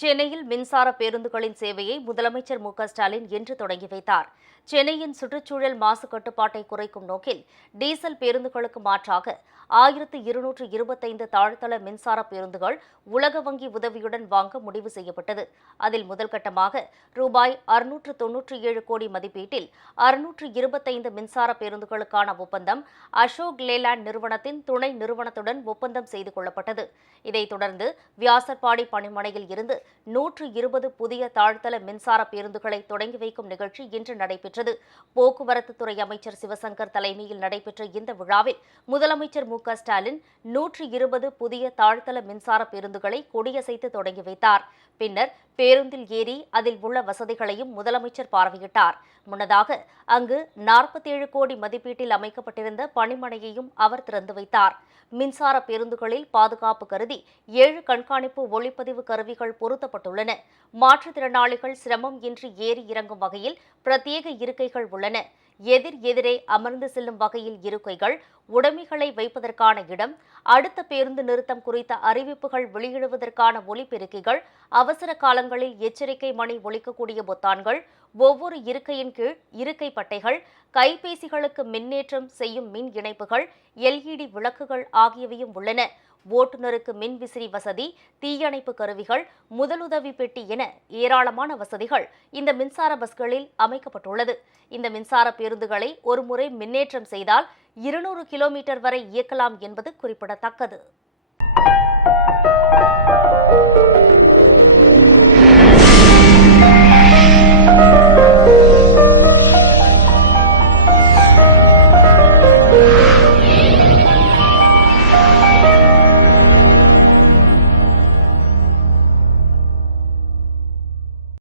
சென்னையில் மின்சார பேருந்துகளின் சேவையை முதலமைச்சர் மு ஸ்டாலின் இன்று தொடங்கி வைத்தார். சென்னையின் சுற்றுச்சூழல் மாசு கட்டுப்பாட்டை குறைக்கும் நோக்கில் டீசல் பேருந்துகளுக்கு மாற்றாக ஆயிரத்து இருநூற்று இருபத்தைந்து தாழ்த்தள மின்சார பேருந்துகள் உலக வங்கி உதவியுடன் வாங்க முடிவு செய்யப்பட்டது. அதில் முதல் கட்டமாக ரூபாய் அறுநூற்று தொன்னூற்றி ஏழு கோடி மதிப்பீட்டில் அறுநூற்று இருபத்தைந்து மின்சார பேருந்துகளுக்கான ஒப்பந்தம் அசோக் லேலாண்ட் நிறுவனத்தின் துணை நிறுவனத்துடன் ஒப்பந்தம் செய்து கொள்ளப்பட்டது. இதைத் தொடர்ந்து வியாசர்பாடி பணிமனையில் இருந்து நூற்று இருபது புதிய தாழ்த்தள மின்சார பேருந்துகளை தொடங்கி வைக்கும் நிகழ்ச்சி இன்று நடைபெற்றது. போக்குவரத்து துறை அமைச்சர் சிவசங்கர் தலைமையில் நடைபெற்ற இந்த விழாவில் முதலமைச்சர் மு க ஸ்டாலின் நூற்று இருபது புதிய தாழ்த்தள மின்சார பேருந்துகளை கொடியசைத்து தொடங்கி வைத்தார். பின்னர் பேருந்தில் ஏறி அதில் உள்ள வசதிகளையும் முதலமைச்சர் பார்வையிட்டார். முன்னதாக அங்கு நாற்பத்தேழு கோடி மதிப்பீட்டில் அமைக்கப்பட்டிருந்த பணிமனையையும் அவர் திறந்து வைத்தார். மின்சார பேருந்துகளில் பாதுகாப்பு கருதி ஏழு கண்காணிப்பு ஒளிப்பதிவு கருவிகள் பொருத்தப்பட்டுள்ளன. மாற்றுத்திறனாளிகள் சிரமம் இன்றி ஏறி இறங்கும் வகையில் பிரத்யேக இருக்கைகள் உள்ளன. எதிர் எதிரே அமர்ந்து செல்லும் வகையில் இருக்கைகள் உடைமைகளை வைப்பதற்கான இடம் அடுத்த பேருந்து நிறுத்தம் குறித்த அறிவிப்புகள் வெளியிடுவதற்கான ஒலிபெருக்கிகள் அவசர காலங்களில் எச்சரிக்கை மணி ஒலிக்கக்கூடிய பொத்தான்கள் ஒவ்வொரு இருக்கையின் கீழ் இருக்கை பட்டைகள் கைபேசிகளுக்கு மின்னேற்றம் செய்யும் மின் இணைப்புகள் எல்இடி விளக்குகள் ஆகியவையும் உள்ளன. ஓட்டுநருக்கு மின்விசிறி வசதி தீயணைப்பு கருவிகள் முதலுதவி பெட்டி என ஏராளமான வசதிகள் இந்த மின்சார பஸ்களில் அமைக்கப்பட்டுள்ளது. இந்த மின்சார பேருந்துகளை ஒருமுறை மின்னேற்றம் செய்தால் இருநூறு கிலோமீட்டர் வரை இயக்கலாம் என்பது குறிப்பிடத்தக்கது.